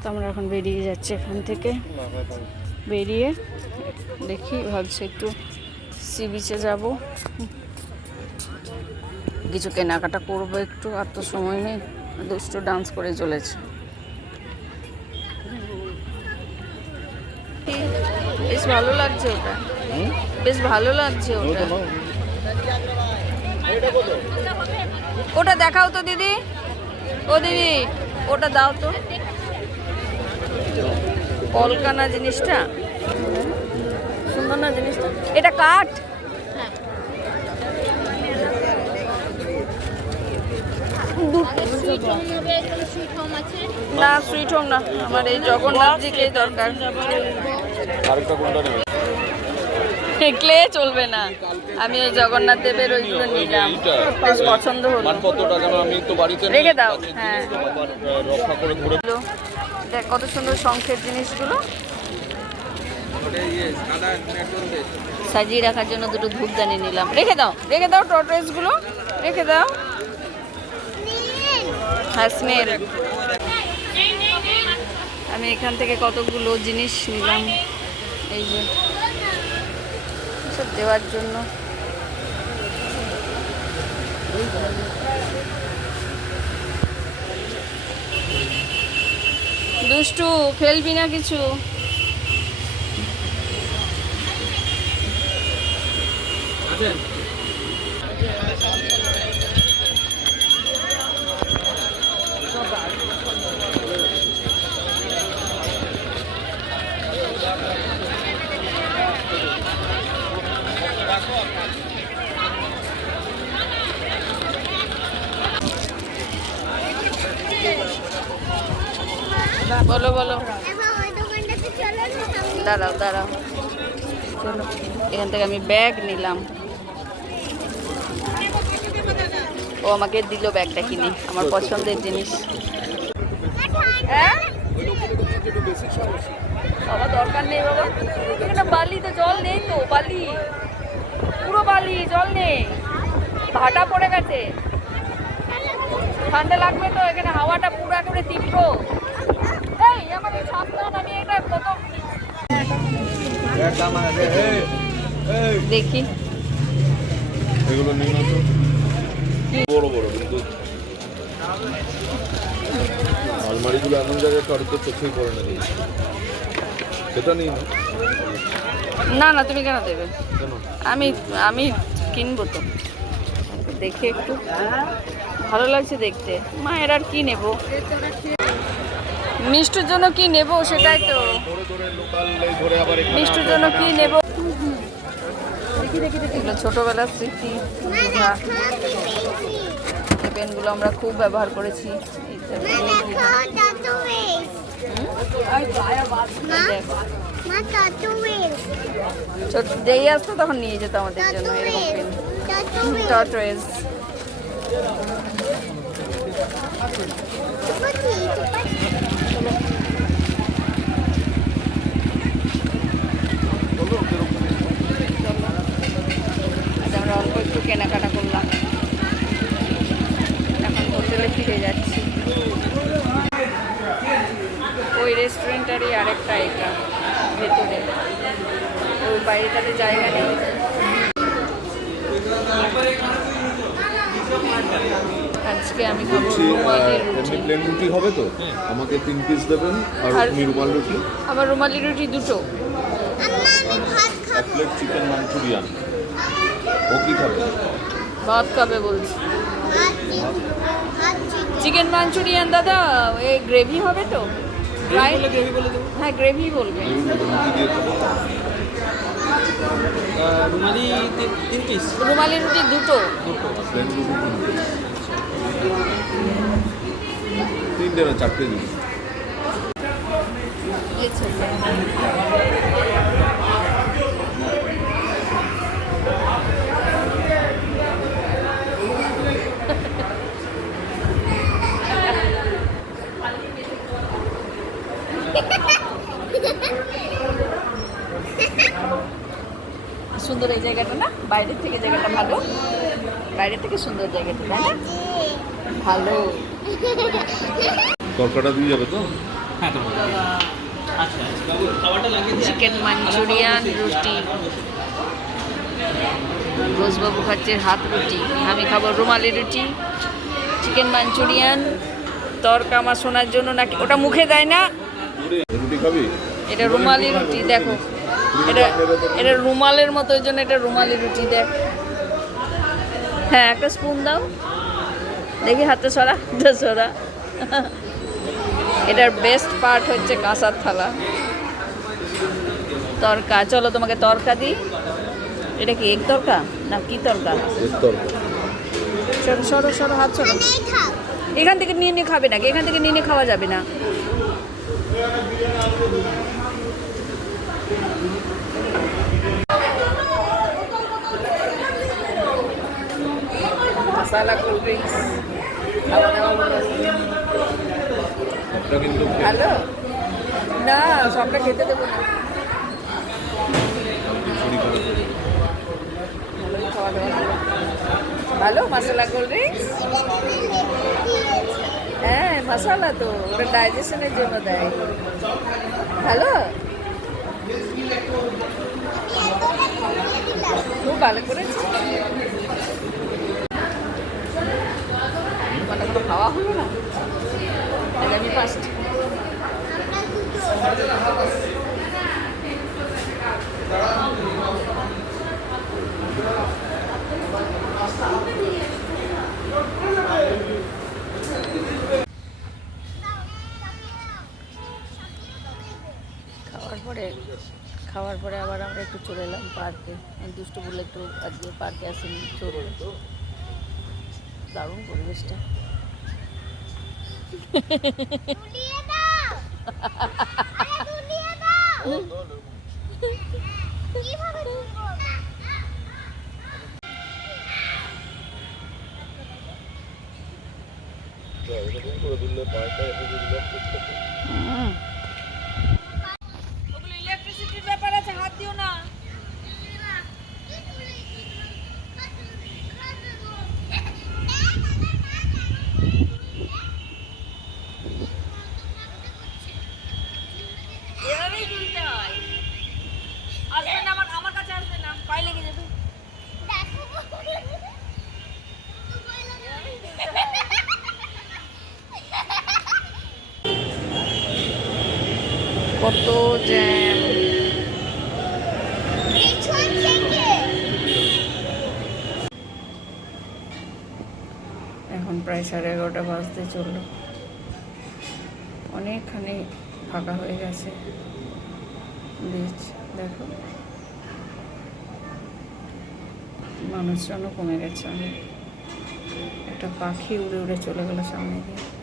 তো আমরা এখন বেরিয়ে যাচ্ছি এখান থেকে। বেরিয়ে দেখি ভাবছি একটু সি বিচে যাবো, কিছু কেনাকাটা করবো একটু। আর তো সময় নেই, দুষ্টু ডান্স করে চলেছে। বেশ ভালো লাগছে ওটা, বেশ ভালো লাগছে ওটা। ওটা দেখাও তো দিদি, ও দিদি ওটা দাও তো। কলকানা জিনিসটা সুন্দর না জিনিসটা? এটা কাঠ না, সুইট হোম না, আমার এই জগন্নাথজিকে দরকার। ক্লে চলবে না, আমি ওই জগন্নাথ দেবের ওইগুলো নিলাম, বেশ পছন্দ হলো। রেখে দাও। হ্যাঁ, দেখ কত সুন্দর শঙ্খের জিনিসগুলো। সাজিয়ে রাখার জন্য দুটো ধূপদানি নিলাম। রেখে দাও, রেখে দাও, টর্টয়েসগুলো রেখে দাও। হ্যাঁ, স্নেল। আমি এখান থেকে কতগুলো জিনিস নিলাম, এই যে সব দেওয়ার জন্য। দুষ্টু ফেলবি না কিছু। বলো বলো, দাঁড়াও দাঁড়াও, চলো। এখান থেকে আমি ব্যাগ নিলাম, ও আমাকে দিল ব্যাগটা কিনে, আমার পছন্দের জিনিস। বাবা দরকার নেই বাবা, এখানে বালি তো, জল নেই তো, বালি পুরো বালি, জল নেই, ভাটা পড়ে গেছে। ঠান্ডা লাগবে তো, এখানে হাওয়াটা পুরো একেবারে তীব্র। এই আমাদের সাবধান, আমি এটা কত দেখি এগুলো নিয়ে না তো, বড় বড়, কিন্তু আলমারিগুলো এমন জায়গায় কারো তো চোখেই পড়ে না। সেটা নিয়ে না না, তুমি কেন দেবে? আমি আমি কিনবো তো, দেখে একটু ভালো লাগছে দেখতে। মায়ের আর কি নেব, মিষ্টির জন্য কি নেব সেটাই তো, মিষ্টির জন্য কি নেব। এগুলো ছোটবেলার স্মৃতি, এই পেনগুলো আমরা খুব ব্যবহার করেছি। যেই আসতো তখন নিয়ে যেত আমাদের জন্য এরকম পেন, টর্টয়েস। আমরা অল্প একটু কেনাকাটা করলাম, এখন হোটেলে ফিরে যাচ্ছি। ওই রেস্টুরেন্টারই আরেকটা, এটা ভেতরে, ওই বাইরেটাতে জায়গা নেই। আজকে আমি খাবো রুমালি রুটি। প্লেন রুটি হবে তো, আমাকে 3 পিস দেবেন। আর রুমালি রুটি, আমার রুমালি রুটি দুটো। এক প্লেট চিকেন মাঞ্চুরিয়ান। ও কি খাবে? ভাত খাবে বলছি। চিকেন মাঞ্চুরিয়ান দাদা, এ গ্রেভি হবে তো? হ্যাঁ, গ্রেভি বলবে। রুমালি 3 পিস, রুমালি রুটি দুটো। প্লেন রুটি 3টে না 4টে দিন। সুন্দর এই জায়গাটা না, বাইরের থেকে জায়গাটা ভালো, বাইরের থেকে সুন্দর জায়গাটা, তাই না? ভালো। তরকাটা দিয়ে যাবে তো? হ্যাঁ তো আচ্ছা আচ্ছা খাবারটা লাগিয়ে দিই। চিকেন মাঞ্চুরিয়ান, রুটি। ঘোষবাবু খাচ্ছে হাত রুটি, আমি খাবো রুমালি রুটি। চিকেন মাঞ্চুরিয়ান, তরকা আমার শোনার জন্য নাকি ওটা মুখে দেয় না। রুটি খাবি? এটা রুমালি রুটি, দেখো এটা এটা রুমালের মতো, ওই জন্য এটা রুমালি রুটি। দেখ, হ্যাঁ একটা স্পুন দাও দেখি, হাতে সরা, হাতে সরা। এটার বেস্ট পার্ট হচ্ছে কাঁসার থালা। তরকা, চলো তোমাকে তরকা দিই। এটা কি এগ তরকা না কি তরকা? সরো সরো সরো, হাত সরো। এখান থেকে নিয়ে নিয়ে খাবে নাকি? এখান থেকে নিয়ে নিয়ে খাওয়া যাবে না। মশালা কোল্ড ড্রিঙ্কস, খাওয়া দাওয়া ভালো না, সবটা খেতে দেবো না। খাওয়া দাওয়া ভালো, মশলা কোল্ড ড্রিঙ্কস। হ্যাঁ মশালা তো ওটা ডাইজেশনের জন্য দেয়। ভালো, খুব ভালো করেছি। মানে কোনো খাওয়া হলো না, আমি ফার্স্ট। খাওয়ার পরে আবার আমরা একটু চলে এলাম পার্কে। দুষ্টু বলে একটু আজকে পার্কে আসেনি, চলে। দারুণ পরিবেশটা। ইলেকট্রিসিটির ব্যাপার আছে, হাত দিও না। এভাবেই তুলতে হয়। আসবে না, আমার কাছে আসবে না, পায়ে লেগে যাবে। কত জ্যাম। এখন প্রায় 11:30 বাজতে চললো, অনেকখানি ফাঁকা হয়ে গেছে বিচ। দেখো মানুষজনও কমে গেছে অনেক। একটা পাখি উড়ে উড়ে চলে গেল সামনে দিয়ে।